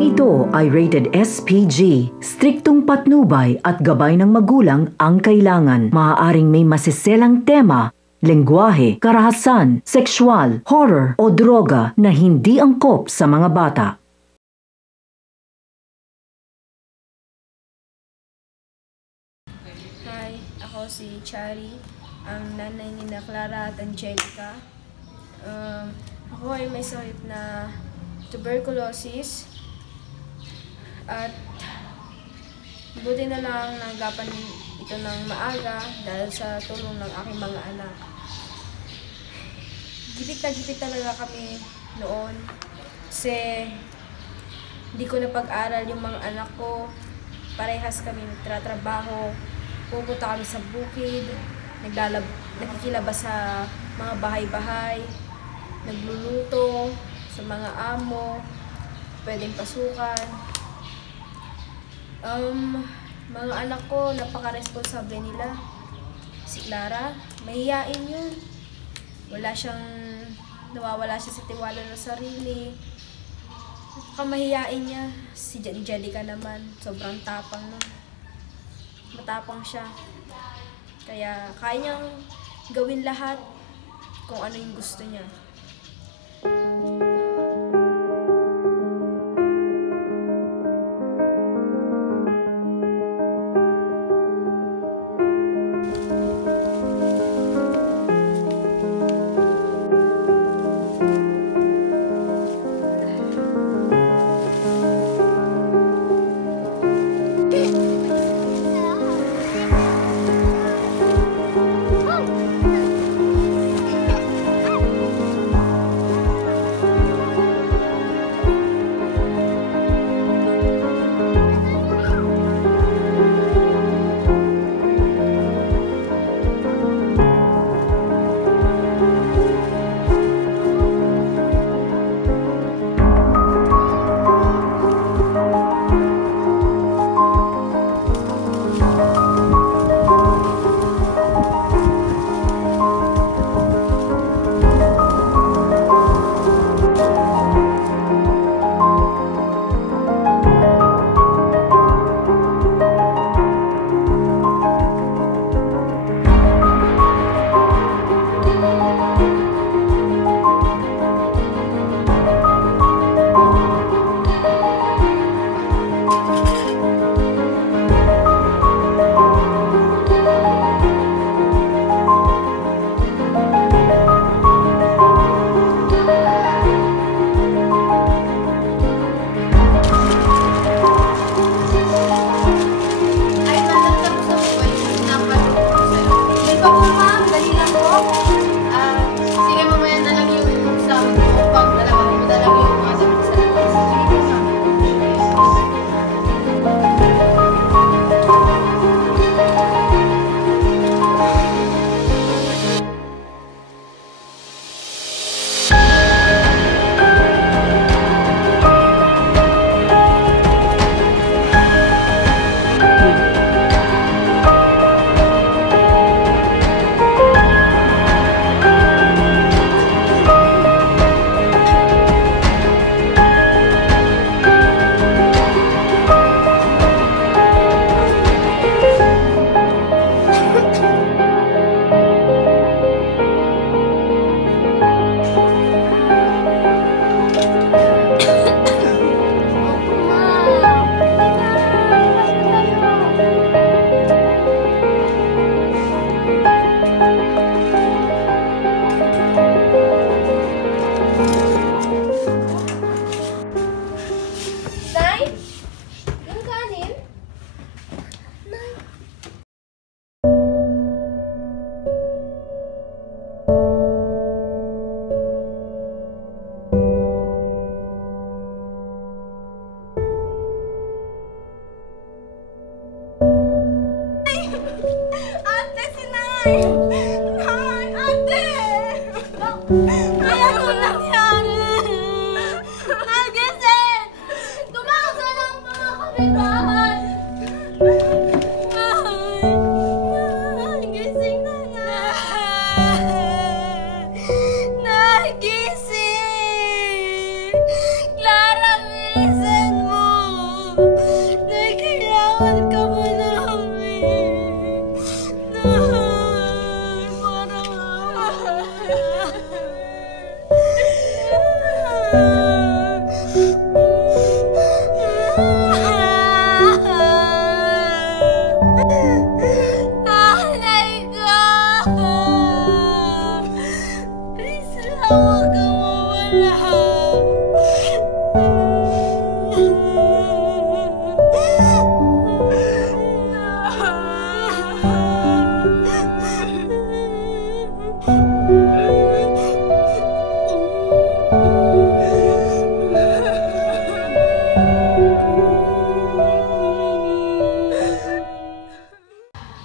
Programang ito ay rated SPG. Striktong patnubay at gabay ng magulang ang kailangan. Maaaring may masiselang tema, lengguwahe, karahasan, sexual, horror o droga na hindi angkop sa mga bata. Hi, ako si Chari, ang nanay ni Clara at Angelica. Ako ay may sakit na tuberculosis at buti na lang nagapan ito ng maaga dahil sa tulong ng aking mga anak. Gipit na gipit talaga kami noon kasi hindi ko napag-aral yung mga anak ko. Parehas kami nagtratrabaho, pupunta kami sa bukid, nakikilabas sa mga bahay-bahay, nagluluto sa mga amo, pwedeng pasukan. Mga anak ko, napaka-responsable nila. Si Clara, mahiyain yun. Nawawala siya sa tiwala ng sarili. Napakamahiyain niya. Si Angelica naman, sobrang tapang nun. Matapang siya. Kaya kaya niyang gawin lahat kung ano yung gusto niya. Nanay ko! Please lang, huwag kang mawala.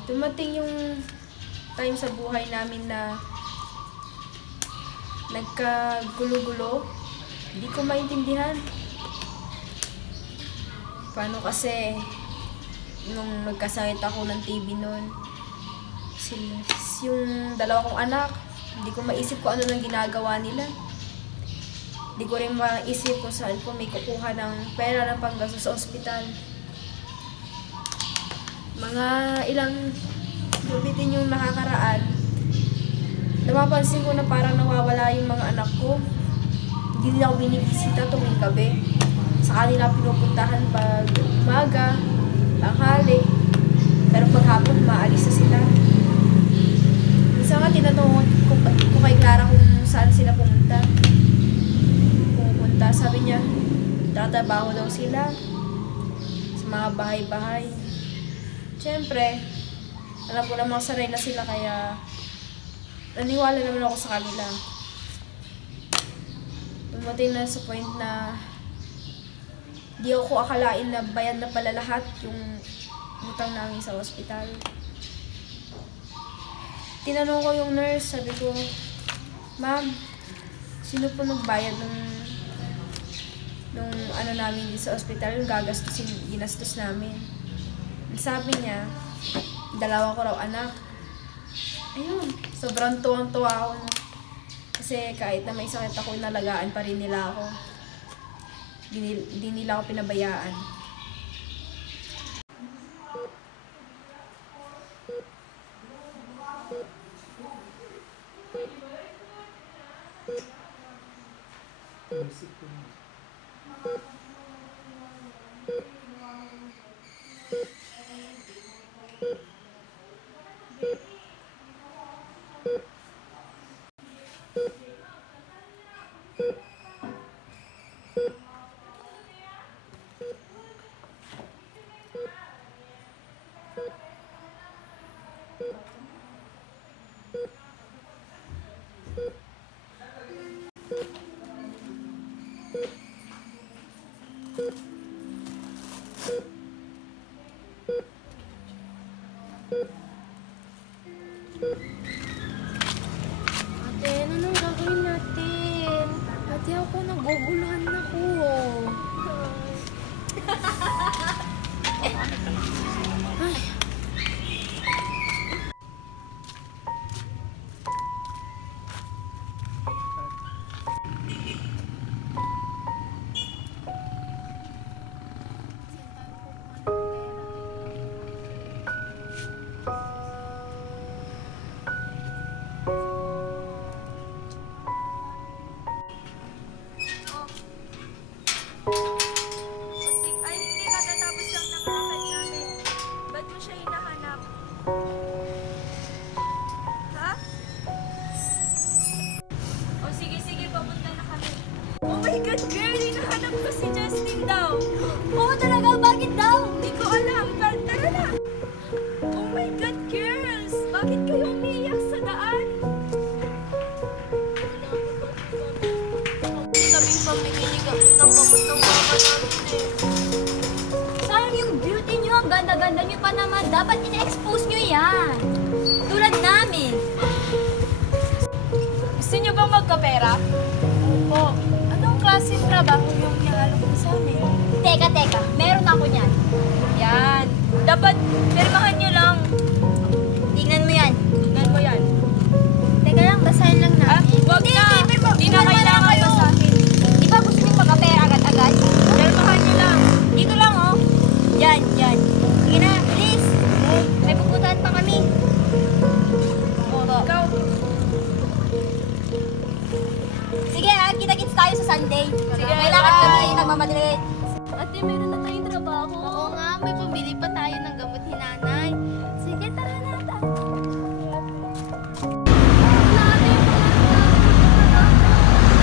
Dumating yung time sa buhay namin na nagkagulo-gulo. Hindi ko maintindihan. Paano kasi nung nagkasakit ako ng TB noon, yung dalawa kong anak, hindi ko maisip kung ano nang ginagawa nila. Hindi ko rin maisip kung saan po may kukuha ng pera ng panggastos sa ospital. Mga ilang gabi din yung nakakaraan, napapansin ko na parang nawawala yung mga anak ko. Hindi nila ako binibisita tuwing gabi. Sa kanila pinupuntahan pag umaga, tanghali. Pero paghapon, maalis na sila. Minsan nga tinanong ko kay Clara kung saan sila pumunta. Sabi niya, tatrabaho daw sila sa mga bahay-bahay. Siyempre, alam ko namang sanay na sila kaya naniwala naman ako sa kanila. Dumating na sa point na di ako akalain na bayad na pala lahat yung utang namin sa ospital. Tinanong ko yung nurse, sabi ko, "Ma'am, sino po nagbayad nung ano namin sa ospital, yung ginastos namin?" Sabi niya, dalawa ko raw anak. Ayun, sobrang tuwang-tuwa ako. No? Kasi kahit na may sakit ako, nalagaan pa rin nila ako. Hindi nila ako pinabayaan. Ate, ano nang gagawin natin? Ate, ako naguguluhan ako. Ay. Ay, hindi katatapos lang ng lakad namin. Ba't mo siya hinahanap? Ha? O sige, sige, papunta na kami. Oh my God, girl! Hinahanap ko si Justin daw. Oo talaga, bakit daw? Hindi ko alam. Tara na! Oh my God, girls! Bakit kayo umiiyak sa daan? Hindi kami pamimili ng gamot ng mama namin eh. Sayang yung beauty nyo, ang ganda-ganda nyo pa naman. Dapat ina-expose nyo yan. Tulad namin. Gusto niyo bang magkapera? Opo. Anong klaseng trabaho yung nilalong mo sa amin? Teka, meron ako niyan. Yan. Dapat pirmahan niyo lang. Tingnan mo yan. Tingnan mo yan. Teka lang, basahin lang namin. Wag na. Hindi na kailangan basahin. Di ba gusto nyo magka-pera agad-agad? Pirmahan niyo lang. Dito lang, oh. Yan. Sige na, bilis. May pupuntahan pa kami. Ikaw. Sige kita-kits tayo sa Sunday. Sige, May lakad kami, bye. nagmamadali. Ate, meron na tayong trabaho. Oo nga, may pambili pa tayo ng gamot ni nanay. Sige, tara na tayo.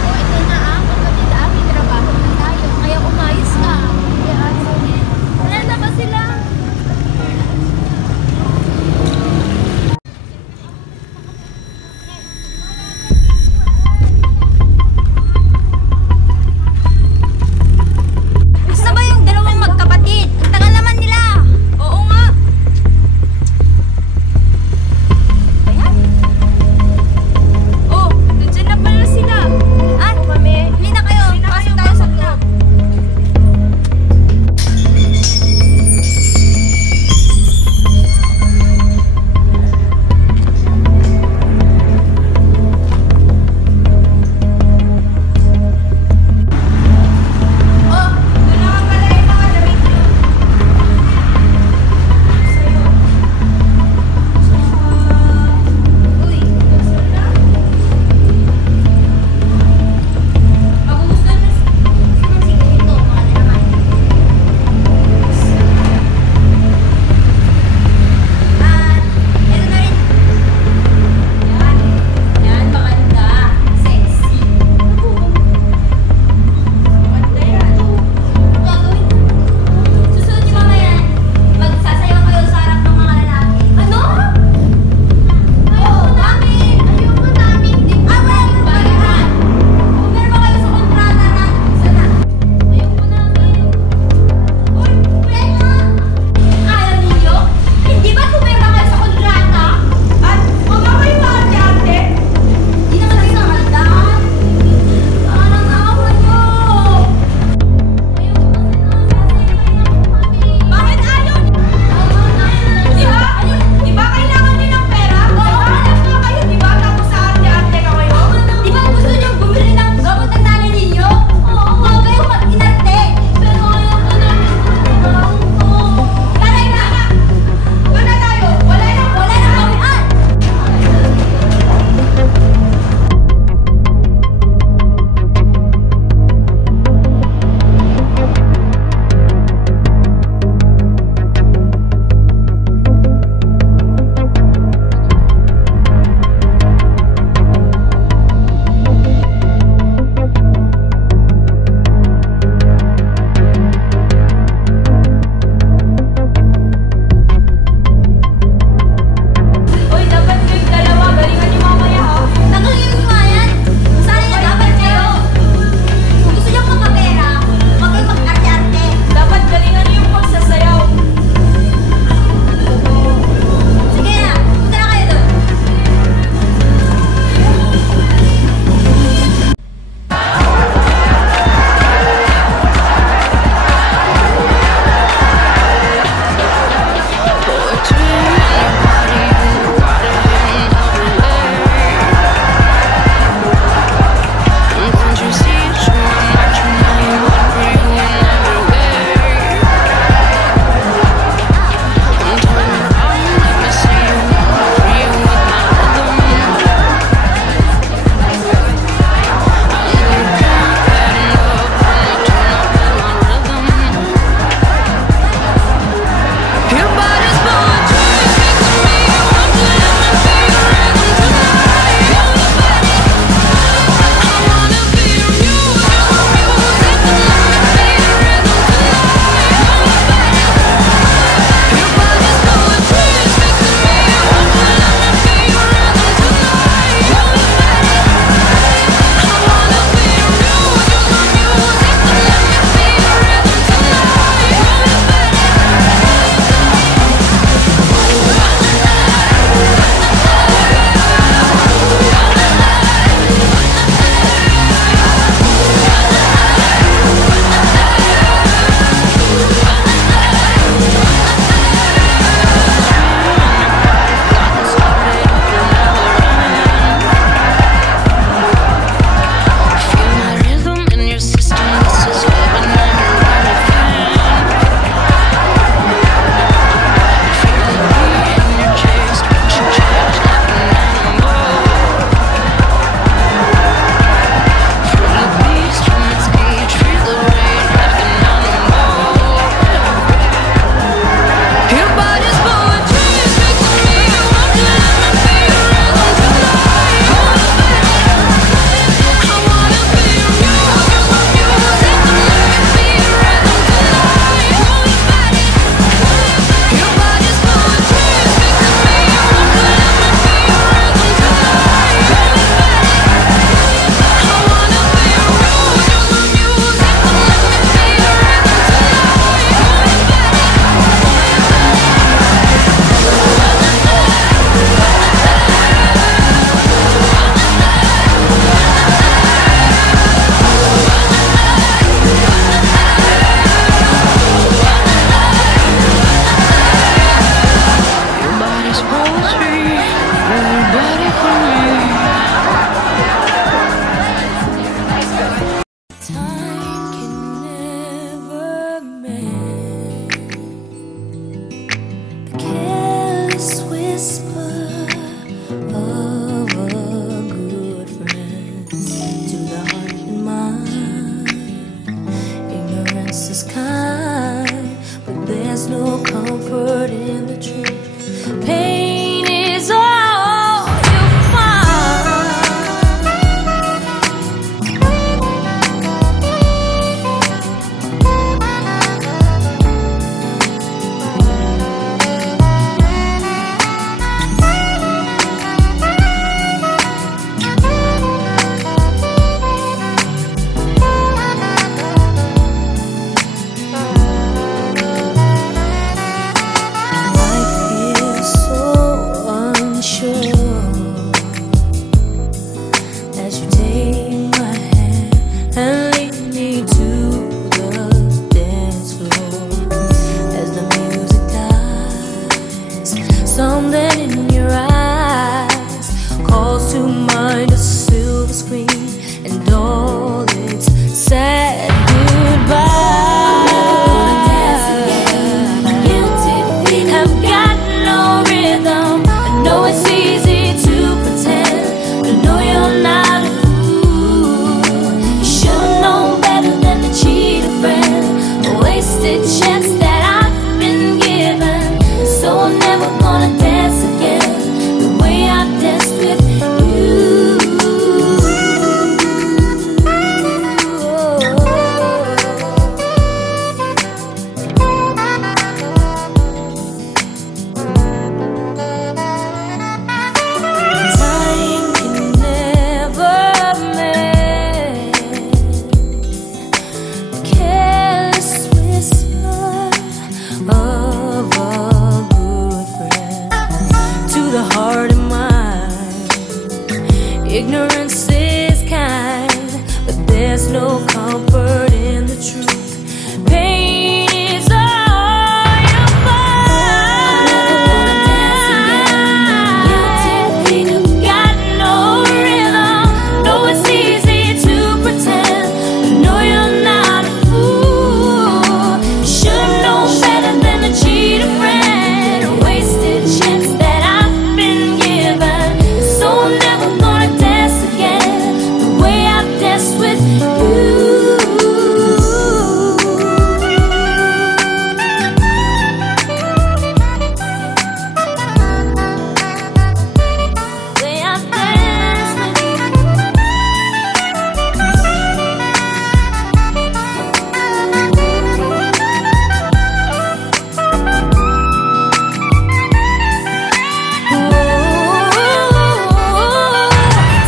O, ito na kapatid, aming trabaho na tayo. Kaya umayos ka. Wala na ba sila? Gusto ba yung dalawang magkapatid? Ang tagal naman nila. Oo nga. there's no comfort in the truth. Pain is all you find. You've got no rhythm. No, it's easy to pretend, but no, you're not a fool. You should've known better than to cheat a friend. A wasted chance that I've been given. So I'm never gonna dance again the way I've danced with you. Way I've danced with you.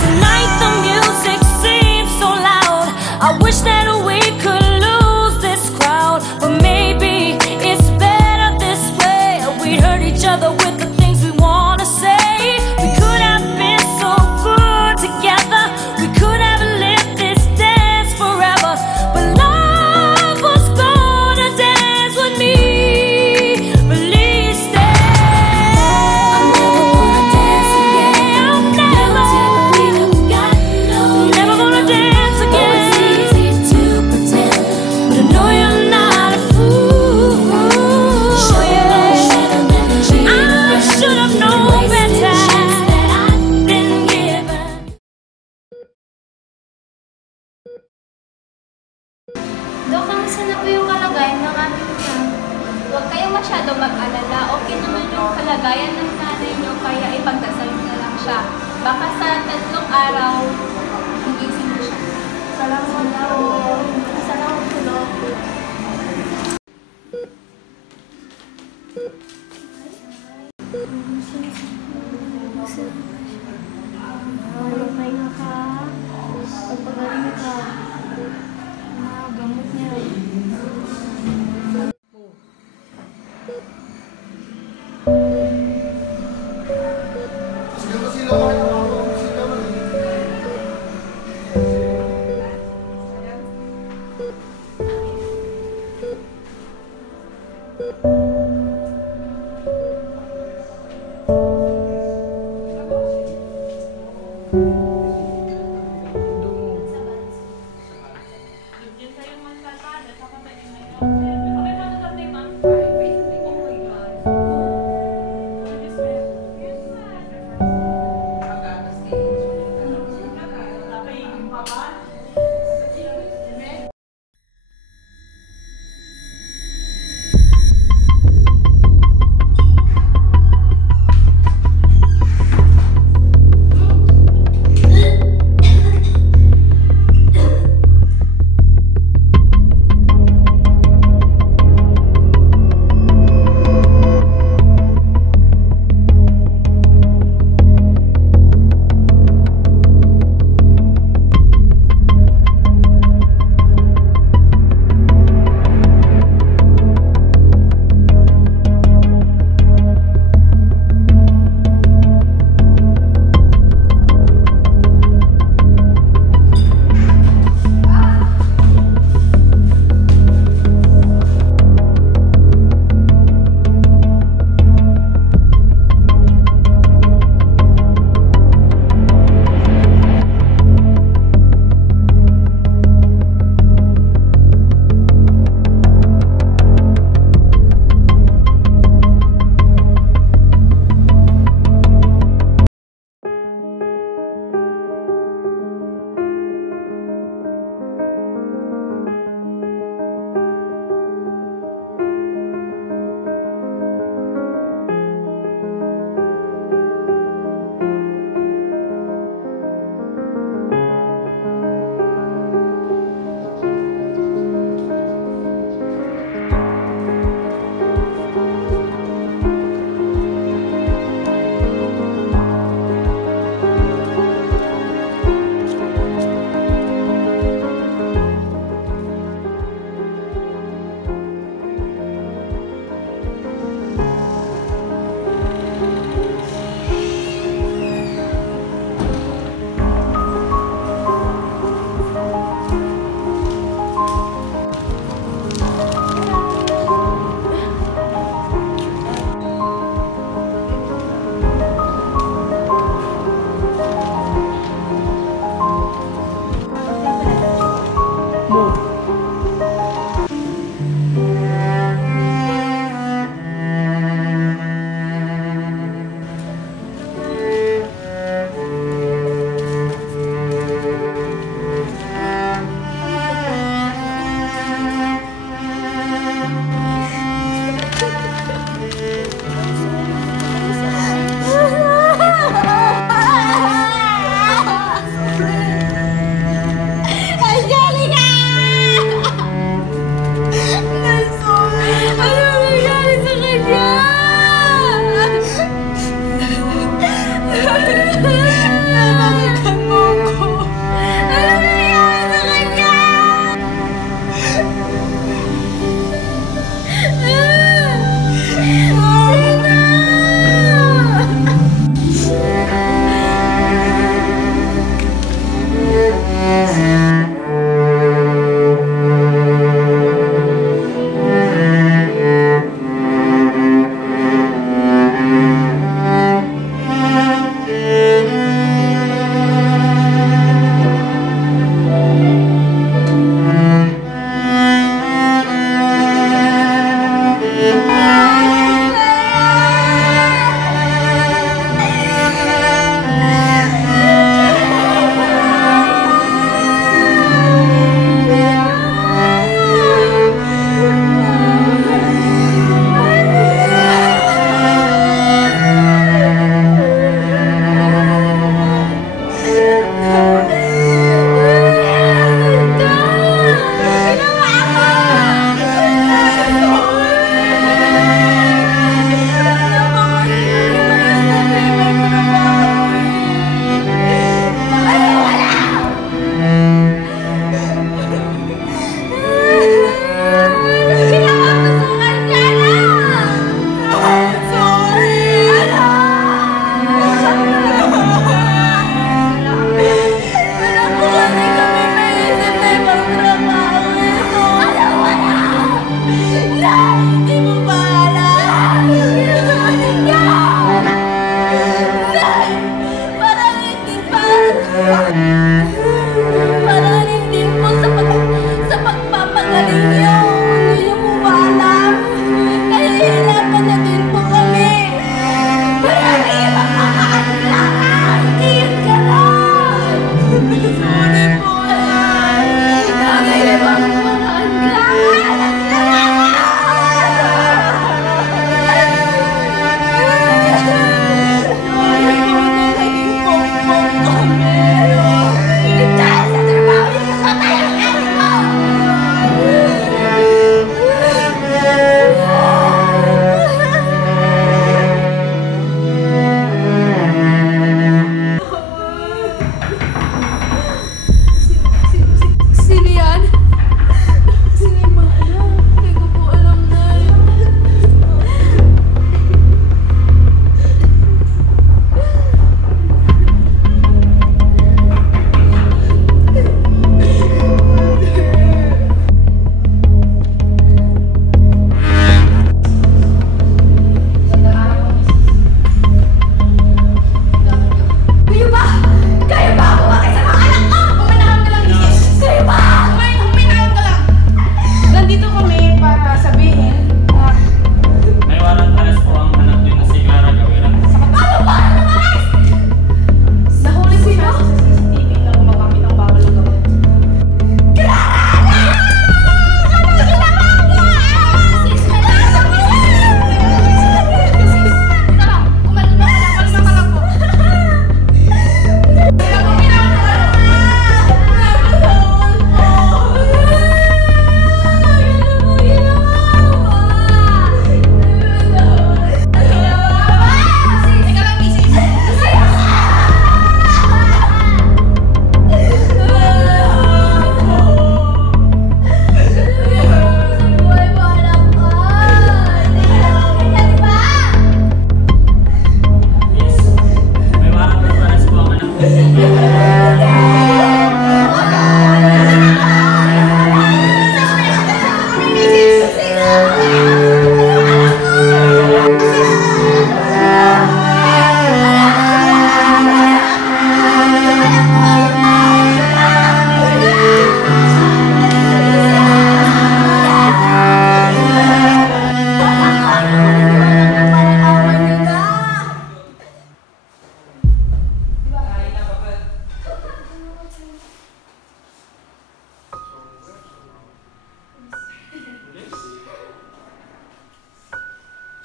Tonight the music seems so loud. I wish that we could lose this crowd, but maybe it's better this way. We hurt each other with the things we wanna say. We could have been so good together. We could have lived this dance forever, but love was gonna dance with me. Please stay. I'm never gonna dance again. I'm never gonna dance again. It's easy to pretend, but I know you're not a fool. I should have known better. That I've been given. Dok, kamusta na po yung kalagayan ng aming niya? Huwag kayo masyado mag-alala. Okay naman yung kalagayan ng nanay niyo, kaya ipagdasal na lang siya. Baka sa 3 araw, gigising na siya. Salamat po. Salamat po, Dok. Malapay na ka. Pagpagaling ka. Gamot niya.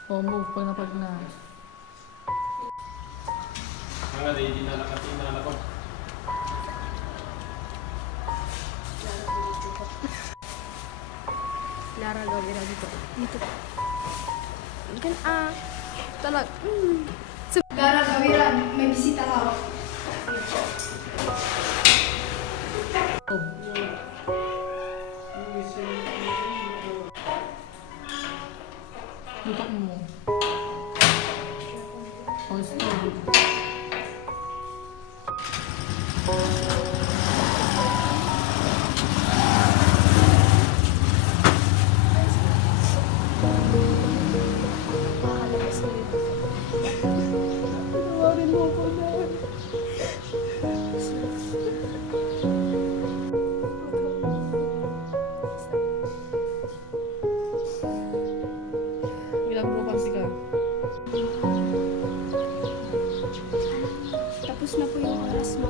O, move pag napag na. Mga ready na lang natin na ako. Lara, gawin na dito. Dito. Yan talag. Lara, Gawiran, may bisita ka. Tutok mo. O, stop. Ilang bukas ka? Tapos na po yung oras mo.